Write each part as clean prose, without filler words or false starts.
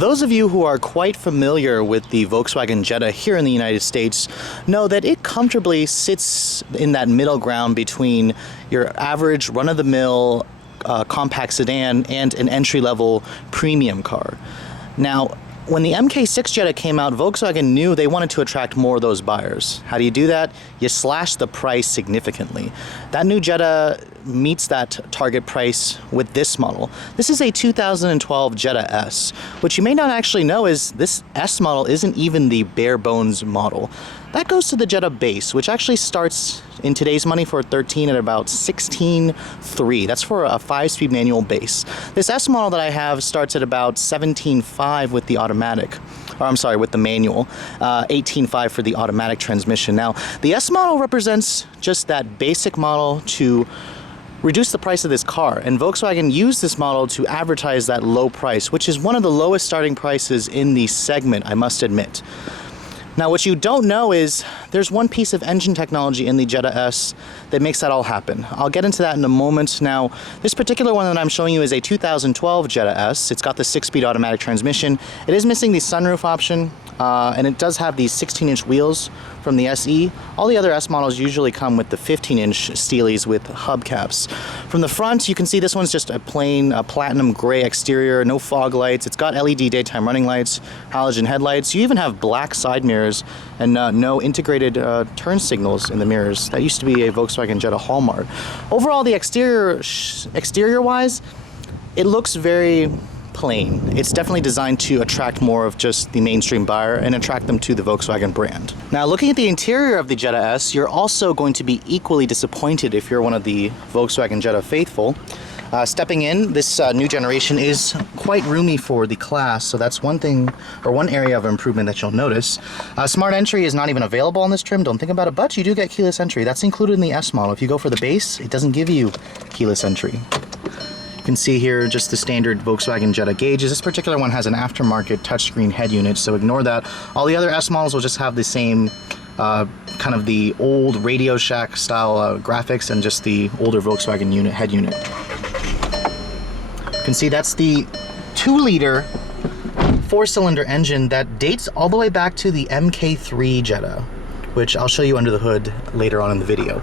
Those of you who are quite familiar with the Volkswagen Jetta here in the United States know that it comfortably sits in that middle ground between your average run-of-the-mill compact sedan and an entry-level premium car. Now, when the MK6 Jetta came out, Volkswagen knew they wanted to attract more of those buyers. How do you do that? You slash the price significantly. That new Jetta meets that target price with this model. This is a 2012 Jetta S, which you may not actually know is this S model isn't even the bare bones model. That goes to the Jetta base, which actually starts in today's money for 13 at about 16.3. That's for a 5-speed manual base. This S model that I have starts at about 17.5 with the automatic. Or I'm sorry, with the manual, 18.5 for the automatic transmission. Now, the S model represents just that basic model to reduce the price of this car, and Volkswagen used this model to advertise that low price, which is one of the lowest starting prices in the segment, I must admit. Now, what you don't know is there's one piece of engine technology in the Jetta S that makes that all happen. I'll get into that in a moment. Now, this particular one that I'm showing you is a 2012 Jetta S. It's got the 6-speed automatic transmission. It is missing the sunroof option, and it does have these 16-inch wheels from the SE. All the other S models usually come with the 15-inch Steelies with hubcaps. From the front, you can see this one's just a plain platinum gray exterior, no fog lights. It's got LED daytime running lights, halogen headlights. You even have black side mirrors and no integrated turn signals in the mirrors. That used to be a Volkswagen Jetta hallmark. Overall, the exterior-wise, it looks very plain. It's definitely designed to attract more of just the mainstream buyer and attract them to the Volkswagen brand. Now, looking at the interior of the Jetta S, you're also going to be equally disappointed if you're one of the Volkswagen Jetta faithful. Stepping in, this new generation is quite roomy for the class, so that's one thing, or one area of improvement that you'll notice. Smart entry is not even available on this trim, don't think about it, but you do get keyless entry. That's included in the S model. If you go for the base, it doesn't give you keyless entry. You can see here just the standard Volkswagen Jetta gauges. This particular one has an aftermarket touchscreen head unit, so ignore that. All the other S models will just have the same kind of the old Radio Shack style graphics and just the older Volkswagen head unit. You can see that's the 2-liter 4-cylinder engine that dates all the way back to the MK3 Jetta, which I'll show you under the hood later on in the video.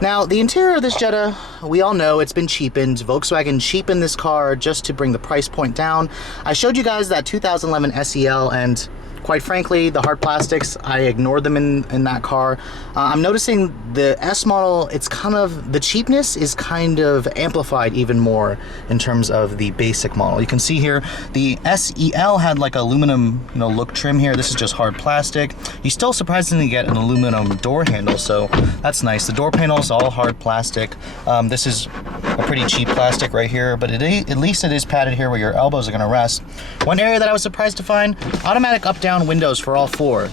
Now, the interior of this Jetta, we all know it's been cheapened. Volkswagen cheapened this car just to bring the price point down. I showed you guys that 2011 SEL, and quite frankly, the hard plastics, I ignored them in that car. I'm noticing the S model, it's kind of, the cheapness is kind of amplified even more in terms of the basic model. You can see here, the SEL had like aluminum, look trim here. This is just hard plastic. You still surprisingly get an aluminum door handle, so that's nice. The door panel is all hard plastic. This is a pretty cheap plastic right here, but at least it is padded here where your elbows are gonna rest. One area that I was surprised to find, automatic up-down windows for all 4,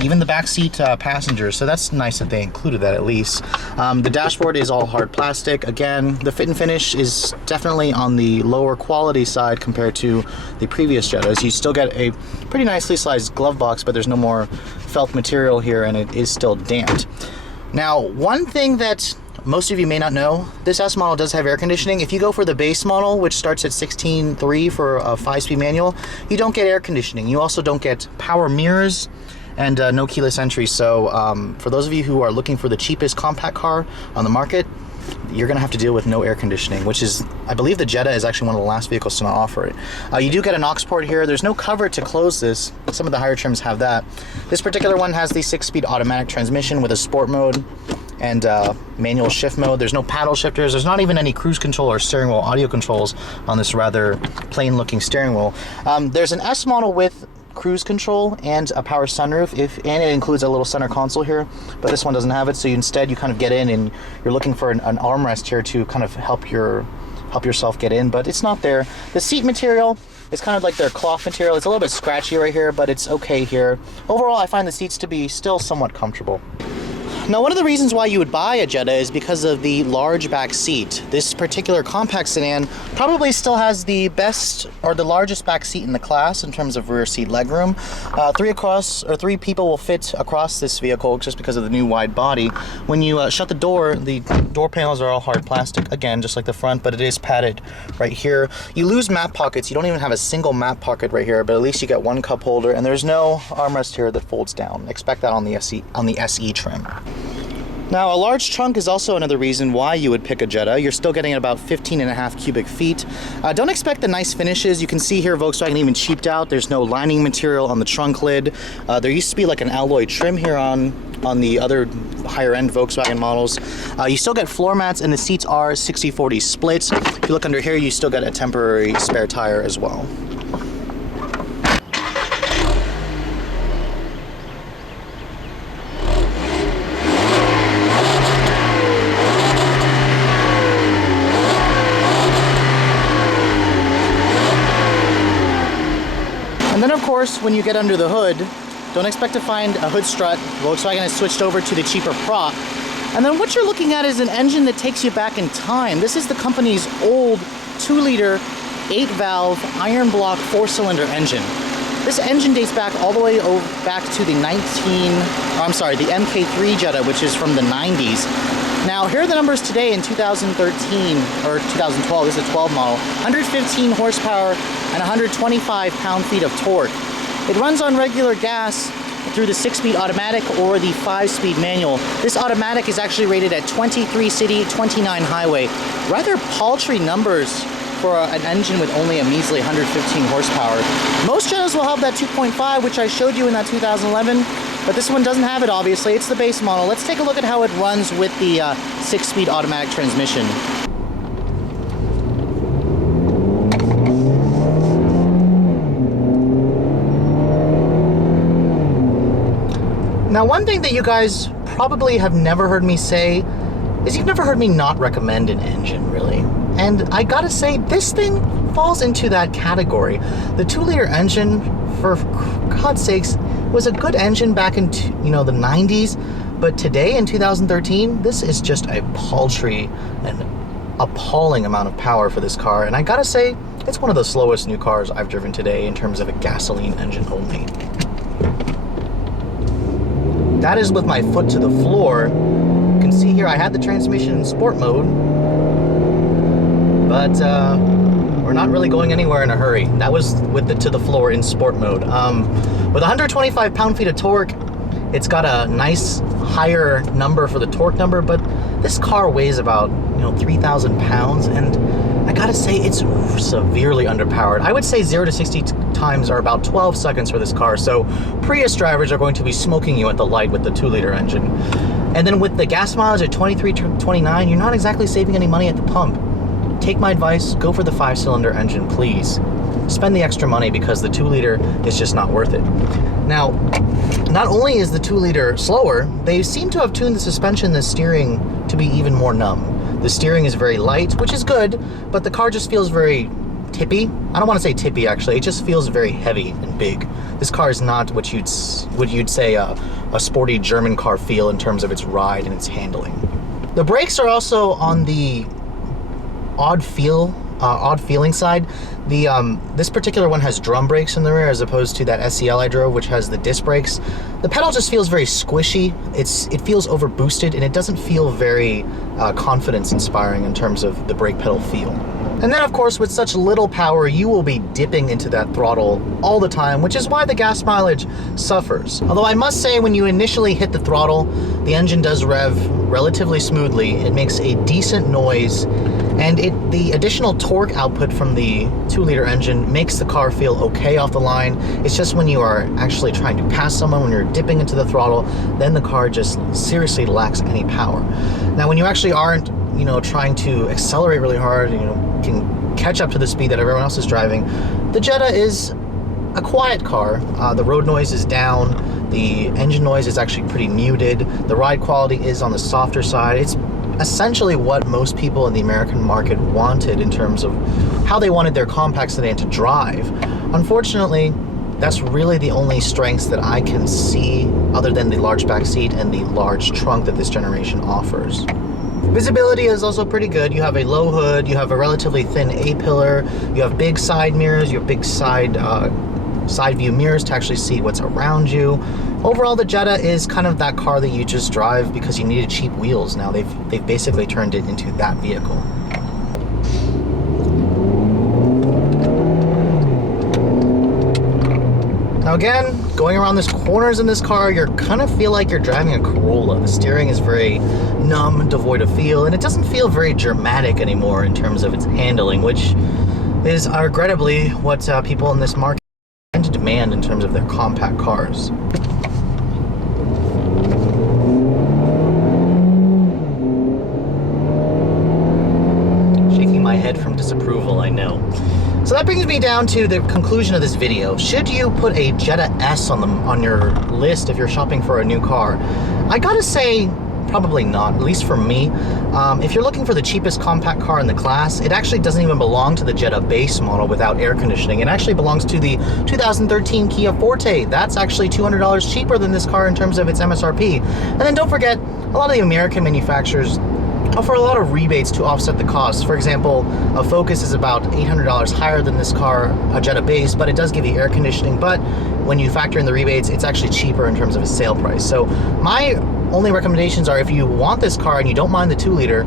even the backseat passengers, so that's nice that they included that at least. The dashboard is all hard plastic. Again, the fit and finish is definitely on the lower quality side compared to the previous Jettas. You still get a pretty nicely sized glove box, but there's no more felt material here and it is still damped. Now, one thing that most of you may not know, this S model does have air conditioning. If you go for the base model, which starts at 16.3 for a 5-speed manual, you don't get air conditioning. You also don't get power mirrors and no keyless entry. So for those of you who are looking for the cheapest compact car on the market, you're gonna have to deal with no air conditioning, which is, I believe the Jetta is actually one of the last vehicles to not offer it. You do get an aux port here. There's no cover to close this. Some of the higher trims have that. This particular one has the 6-speed automatic transmission with a sport mode and manual shift mode. There's no paddle shifters. There's not even any cruise control or steering wheel audio controls on this rather plain looking steering wheel. There's an S model with cruise control and a power sunroof, and it includes a little center console here, but this one doesn't have it, so instead you kind of get in and you're looking for an armrest here to kind of help yourself get in, but it's not there. The seat material is kind of like their cloth material. It's a little bit scratchy right here, but it's okay here. Overall, I find the seats to be still somewhat comfortable. Now, one of the reasons why you would buy a Jetta is because of the large back seat. This particular compact sedan probably still has the best or the largest back seat in the class in terms of rear seat legroom. Three people will fit across this vehicle just because of the new wide body. When you shut the door panels are all hard plastic, again, just like the front, but it is padded right here. You lose map pockets. You don't even have a single map pocket right here, but at least you get one cup holder, and there's no armrest here that folds down. Expect that on the SE trim. Now, a large trunk is also another reason why you would pick a Jetta. You're still getting about 15.5 cubic feet. Don't expect the nice finishes. You can see here Volkswagen even cheaped out. There's no lining material on the trunk lid. There used to be like an alloy trim here on the other higher end Volkswagen models. You still get floor mats, and the seats are 60/40 splits. If you look under here, you still get a temporary spare tire as well. And then, of course, when you get under the hood, don't expect to find a hood strut. Volkswagen has switched over to the cheaper prop. And then what you're looking at is an engine that takes you back in time. This is the company's old 2-liter, 8-valve, iron block 4-cylinder engine. This engine dates back all the way back to the MK3 Jetta, which is from the 90s. Now, here are the numbers today in 2013, or 2012, this is a 12 model. 115 horsepower and 125 pound-feet of torque. It runs on regular gas through the 6-speed automatic or the 5-speed manual. This automatic is actually rated at 23 city, 29 highway. Rather paltry numbers for an engine with only a measly 115 horsepower. Most Jettas will have that 2.5, which I showed you in that 2011, but this one doesn't have it, obviously. It's the base model. Let's take a look at how it runs with the 6-speed automatic transmission. Now, one thing that you guys probably have never heard me say is you've never heard me not recommend an engine, really. And I gotta say, this thing falls into that category. The 2-liter engine, for God's sakes, was a good engine back in the 90s, but today in 2013, this is just a paltry and appalling amount of power for this car. And I gotta say, it's one of the slowest new cars I've driven today in terms of a gasoline engine only. That is with my foot to the floor. You can see here I had the transmission in sport mode, but we're not really going anywhere in a hurry. That was with the to the floor in sport mode. With 125 pound-feet of torque, it's got a nice higher number for the torque number, but this car weighs about 3,000 pounds, and I gotta say it's severely underpowered. I would say 0 to 60 times are about 12 seconds for this car, so Prius drivers are going to be smoking you at the light with the 2-liter engine. And then with the gas mileage at 23 to 29, you're not exactly saving any money at the pump. Take my advice, go for the 5-cylinder engine, please. Spend the extra money because the 2-liter is just not worth it. Now, not only is the 2-liter slower, they seem to have tuned the suspension and the steering to be even more numb. The steering is very light, which is good, but the car just feels very tippy. I don't want to say tippy, actually. It just feels very heavy and big. This car is not what you'd say a sporty German car feel in terms of its ride and its handling. The brakes are also on the odd feeling side. This particular one has drum brakes in the rear as opposed to that SEL I drove, which has the disc brakes. The pedal just feels very squishy. It feels over boosted, and it doesn't feel very confidence inspiring in terms of the brake pedal feel. And then, of course, with such little power, you will be dipping into that throttle all the time, which is why the gas mileage suffers. Although I must say, when you initially hit the throttle, the engine does rev relatively smoothly. It makes a decent noise, and the additional torque output from the 2-liter engine makes the car feel okay off the line. It's just when you are actually trying to pass someone, when you're dipping into the throttle, then the car just seriously lacks any power. Now, when you actually aren't trying to accelerate really hard, can catch up to the speed that everyone else is driving, the Jetta is a quiet car. The road noise is down, the engine noise is actually pretty muted, the ride quality is on the softer side. It's essentially what most people in the American market wanted in terms of how they wanted their compact sedan to drive. Unfortunately, That's really the only strengths that I can see other than the large back seat and the large trunk that this generation offers. Visibility is also pretty good. You have a low hood, you have a relatively thin A-pillar, you have big side mirrors, you have big side view mirrors to actually see what's around you. Overall, the Jetta is kind of that car that you just drive because you needed cheap wheels. Now they've basically turned it into that vehicle. Now again, going around these corners in this car, you kind of feel like you're driving a Corolla. The steering is very numb, devoid of feel, and it doesn't feel very dramatic anymore in terms of its handling, which is regrettably what people in this market tend to demand in terms of their compact cars. Shaking my head from disapproval, I know. So that brings me down to the conclusion of this video. Should you put a Jetta S on your list if you're shopping for a new car? I gotta say, probably not, at least for me. If you're looking for the cheapest compact car in the class, it actually doesn't even belong to the Jetta base model without air conditioning. It actually belongs to the 2013 Kia Forte. That's actually $200 cheaper than this car in terms of its MSRP. And then don't forget, a lot of the American manufacturers offer a lot of rebates to offset the cost. For example, a Focus is about $800 higher than this car, a Jetta base, but it does give you air conditioning. But when you factor in the rebates, it's actually cheaper in terms of its sale price. So my only recommendations are, if you want this car and you don't mind the 2-liter,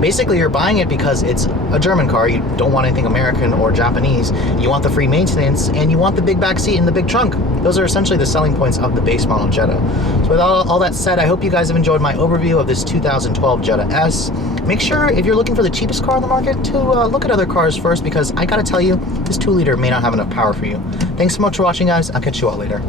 basically you're buying it because it's a German car, you don't want anything American or Japanese, you want the free maintenance, and you want the big back seat and the big trunk. Those are essentially the selling points of the base model Jetta. So with all that said, I hope you guys have enjoyed my overview of this 2012 Jetta S. Make sure, if you're looking for the cheapest car on the market, to look at other cars first, because I gotta tell you, this 2-liter may not have enough power for you. Thanks so much for watching, guys. I'll catch you all later.